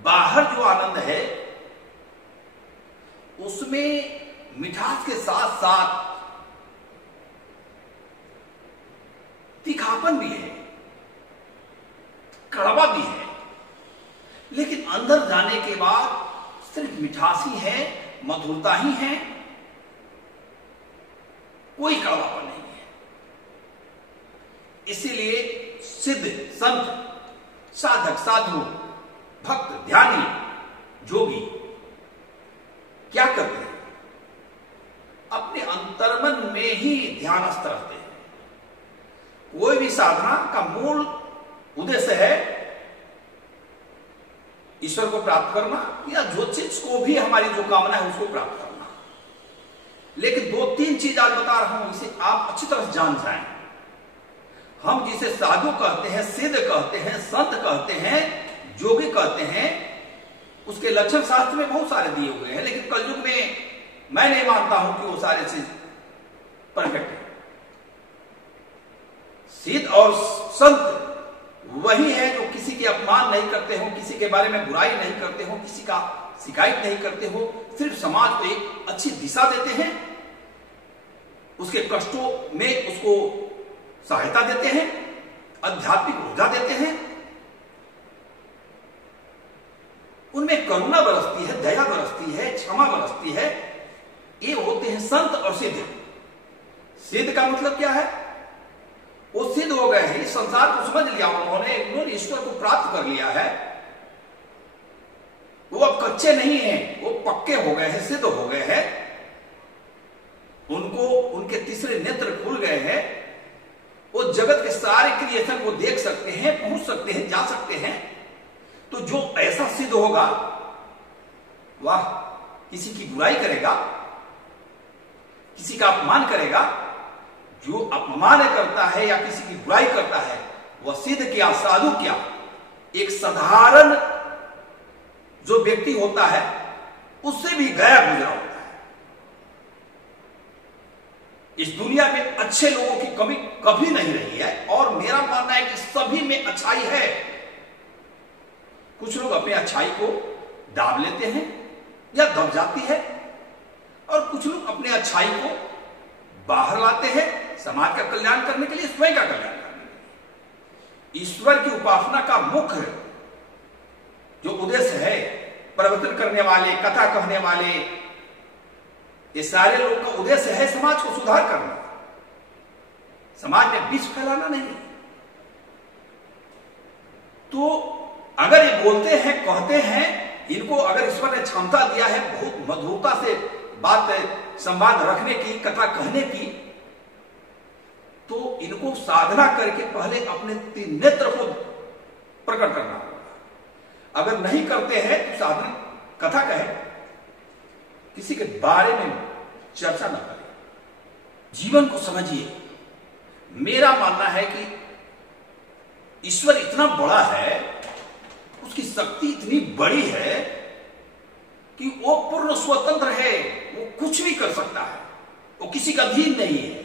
बाहर जो आनंद है उसमें मिठास के साथ साथ तीखापन भी है, कड़वा भी है, लेकिन अंदर जाने के बाद सिर्फ मिठास ही है, मधुरता ही है, कोई कड़वापन नहीं है। इसीलिए सिद्ध, संत, साधक, साधु, भक्त, ध्यानी, जोगी क्या करते हैं? अपने अंतर्मन में ही ध्यानस्थ रहते हैं। कोई भी साधना का मूल उद्देश्य है ईश्वर को प्राप्त करना, या जो चीज को भी हमारी जो कामना है उसको प्राप्त करना। लेकिन 2-3 चीज आज बता रहा हूं, इसे आप अच्छी तरह जान जाएं। हम जिसे साधु कहते हैं, सिद्ध कहते हैं, संत कहते हैं, जोगी कहते हैं, उसके लक्षण शास्त्र में बहुत सारे दिए हुए हैं, लेकिन कलयुग में मैं नहीं मानता हूं कि वो सारे चीज परफेक्ट है। सिद्ध और संत वही है जो किसी के अपमान नहीं करते हो, किसी के बारे में बुराई नहीं करते हो, किसी का शिकायत नहीं करते हो, सिर्फ समाज को एक अच्छी दिशा देते हैं, उसके कष्टों में उसको सहायता देते हैं, आध्यात्मिक ऊर्जा देते हैं, उनमें करुणा बरसती है, दया बरसती है, क्षमा बरसती है। ये होते हैं संत और सिद्ध। सिद्ध का मतलब क्या है? वो सिद्ध हो गए हैं, इस संसार को समझ लिया उन्होंने ईश्वर को प्राप्त कर लिया है। वो अब कच्चे नहीं हैं, वो पक्के हो गए हैं, सिद्ध हो गए हैं। उनको उनके तीसरे नेत्र खुल गए हैं। वो जगत के सारे क्रिएशन को देख सकते हैं, पहुंच सकते हैं, जा सकते हैं। तो जो ऐसा सिद्ध होगा, वाह, किसी की बुराई करेगा, किसी का अपमान करेगा, जो अपमान करता है या किसी की बुराई करता है, वह सिद्ध क्या, साधु क्या, एक साधारण जो व्यक्ति होता है उससे भी गया गुजरा होता है। इस दुनिया में अच्छे लोगों की कमी कभी नहीं रही है, और मेरा मानना है कि सभी में अच्छाई है। कुछ लोग अपनी अच्छाई को दाब लेते हैं या दब जाती है, और कुछ लोग अपने अच्छाई को बाहर लाते हैं समाज का कल्याण करने के लिए, स्वयं का कल्याण करने के लिए। ईश्वर की उपासना का मुख्य जो उद्देश्य है, प्रवचन करने वाले, कथा कहने वाले, ये सारे लोग का उद्देश्य है समाज को सुधार करना, समाज में विष फैलाना नहीं। तो अगर ये बोलते हैं, कहते हैं, इनको अगर ईश्वर ने क्षमता दिया है बहुत मधुरता से बात संवाद रखने की, कथा कहने की, तो इनको साधना करके पहले अपने 3 नेत्र को प्रकट करना होगा। अगर नहीं करते हैं तो साधना, कथा कहे, किसी के बारे में चर्चा न करें, जीवन को समझिए। मेरा मानना है कि ईश्वर इतना बड़ा है, उसकी शक्ति इतनी बड़ी है कि वो पूर्ण स्वतंत्र है, वो कुछ भी कर सकता है, वो किसी का अधीन नहीं है।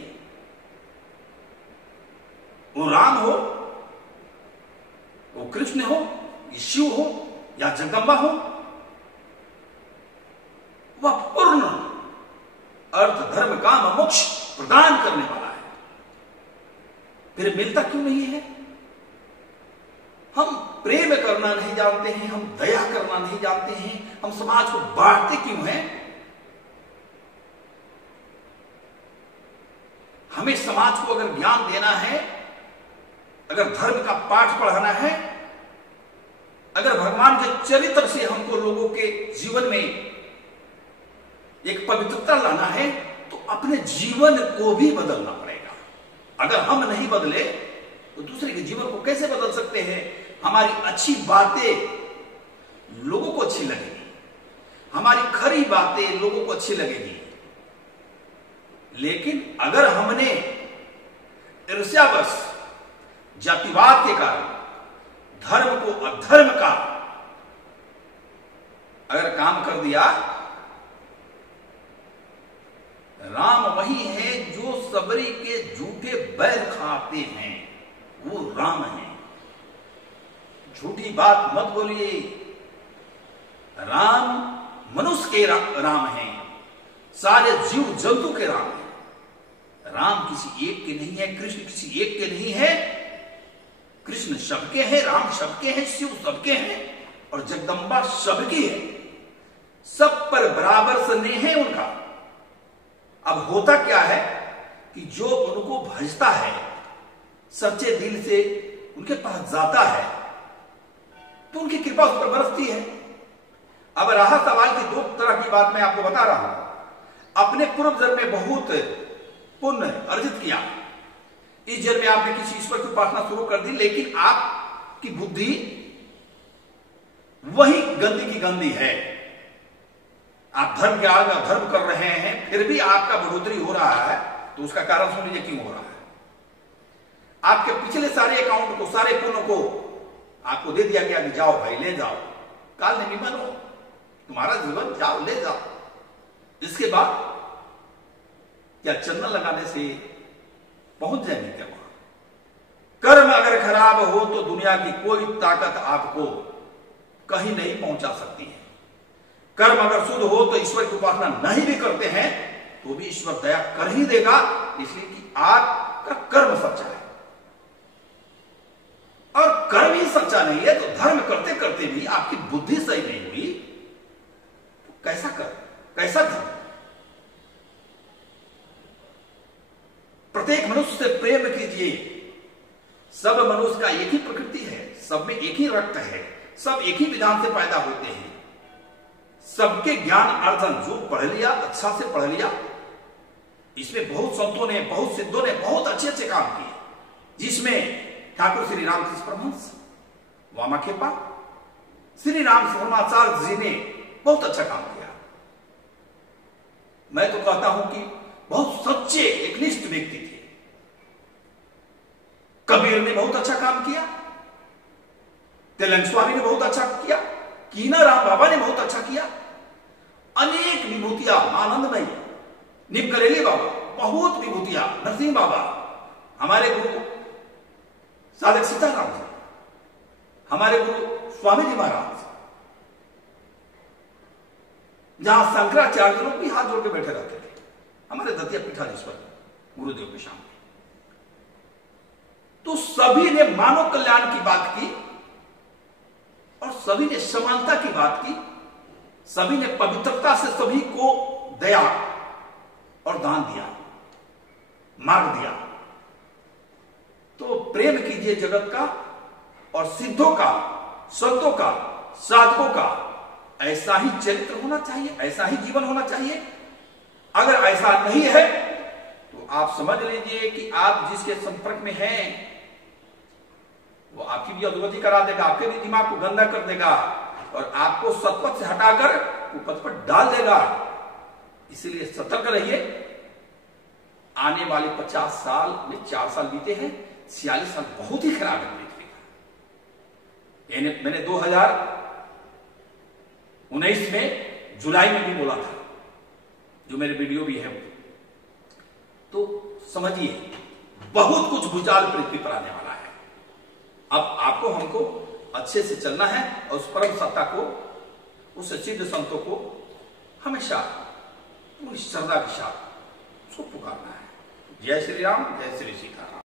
वो राम हो, वो कृष्ण हो, शिव हो या जगदम्बा हो, वह पूर्ण अर्थ, धर्म, काम, मोक्ष प्रदान करने वाला है। फिर मिलता क्यों नहीं है? हम प्रेम करना नहीं जानते हैं, हम दया करना नहीं जानते हैं, हम समाज को बांटते क्यों हैं? हमें समाज को अगर ज्ञान देना है, अगर धर्म का पाठ पढ़ाना है, अगर भगवान के चरित्र से हमको लोगों के जीवन में एक पवित्रता लाना है, तो अपने जीवन को भी बदलना पड़ेगा। अगर हम नहीं बदले तो दूसरे के जीवन को कैसे बदल सकते हैं? हमारी अच्छी बातें लोगों को अच्छी लगेगी, हमारी खरी बातें लोगों को अच्छी लगेगी, लेकिन अगर हमने ईर्ष्यावश, जातिवाद के कारण धर्म को अधर्म का अगर काम कर दिया, राम वही है जो सबरी के झूठे बैर खाते हैं, वो राम है। झूठी बात मत बोलिए, राम मनुष्य के राम हैं, सारे जीव जंतु के राम हैं। राम किसी एक के नहीं है, कृष्ण किसी एक के नहीं है। कृष्ण सबके हैं, राम सबके हैं, शिव सबके हैं और जगदम्बा सबकी है। सब पर बराबर स्नेह है उनका। अब होता क्या है कि जो उनको भजता है, सच्चे दिल से उनके पास जाता है, तो उनकी कृपा उस पर बरसती है। अब रहा सवाल की दो तरह की बात मैं आपको बता रहा हूं। अपने पूर्व जन्म में बहुत पुण्य अर्जित किया, इस जन्म में आपने किसी ईश्वर की उपासना शुरू कर दी, लेकिन आपकी बुद्धि वही गंदी की गंदी है। आप धर्म के आगे धर्म कर रहे हैं, फिर भी आपका बढ़ोतरी हो रहा है, तो उसका कारण सुन लीजिए क्यों हो रहा है। आपके पिछले सारे अकाउंट को, सारे पुण्य को आपको दे दिया गया कि जाओ भाई ले जाओ, काल नहीं बनो, तुम्हारा जीवन जाओ ले जाओ। इसके बाद क्या चंदन लगाने से पहुंच जाएंगे क्या वहां? कर्म अगर खराब हो तो दुनिया की कोई ताकत आपको कहीं नहीं पहुंचा सकती है। कर्म अगर शुद्ध हो तो ईश्वर की उपासना नहीं भी करते हैं तो भी ईश्वर दया कर ही देगा, इसलिए कि आपका कर्म सच्चा है। और कर्म ही सच्चा नहीं है तो धर्म करते करते भी आपकी बुद्धि सही नहीं हुई, तो कैसा कर्म, कैसा धर्म? प्रत्येक मनुष्य से प्रेम कीजिए। सब मनुष्य का एक ही प्रकृति है, सब में एक ही रक्त है, सब एक ही विधान से पैदा होते हैं। सबके ज्ञान अर्जन, जो पढ़ लिया अच्छा से पढ़ लिया, इसमें बहुत संतों ने, बहुत सिद्धों ने बहुत अच्छे अच्छे काम किए, जिसमें ठाकुर श्री रामकृष्ण परमहंस, वामाखेपा, श्री राम शर्माचार्य जी ने बहुत अच्छा काम किया। मैं तो कहता हूं कि बहुत सच्चे एकनिष्ठ व्यक्ति थे। कबीर ने बहुत अच्छा काम किया, तेलंग स्वामी ने बहुत अच्छा किया, कीना राम बाबा ने बहुत अच्छा किया, अनेक विभूतियां, आनंदमयी, निपकरेली बाबा, बहुत विभूतियां, नरसिंह बाबा, हमारे गुरु साधक सीताराम जी, हमारे गुरु स्वामी जी महाराज, जहां शंकराचार्य लोग भी हाथ जोड़ के बैठे रहते थे, हमारे दतिया पीठाधीश्वर गुरुदेव के सामने। तो सभी ने मानव कल्याण की बात की और सभी ने समानता की बात की, सभी ने पवित्रता से सभी को दया और दान दिया, मार्ग दिया। तो प्रेम कीजिए जगत का, और सिद्धों का, संतों का, साधकों का ऐसा ही चरित्र होना चाहिए, ऐसा ही जीवन होना चाहिए। अगर ऐसा नहीं है तो आप समझ लीजिए कि आप जिसके संपर्क में हैं वो आपकी भी अधोगति करा देगा, आपके भी दिमाग को गंदा कर देगा और आपको सतपथ से हटाकर कुपथ पर डाल देगा। इसलिए सतर्क रहिए। आने वाले 50 साल में 4 साल बीते हैं, 46 साल बहुत ही खराब है। मैंने 2019 में जुलाई में भी बोला था, जो मेरे वीडियो भी है, तो समझिए बहुत कुछ भूचाल पृथ्वी पर आने वाला है। अब आपको हमको अच्छे से चलना है और उस परम सत्ता को, उस सिद्ध संतों को हमेशा पूरी श्रद्धा के साथ उसको पुकारना है। जय श्री राम, जय श्री सीताराम।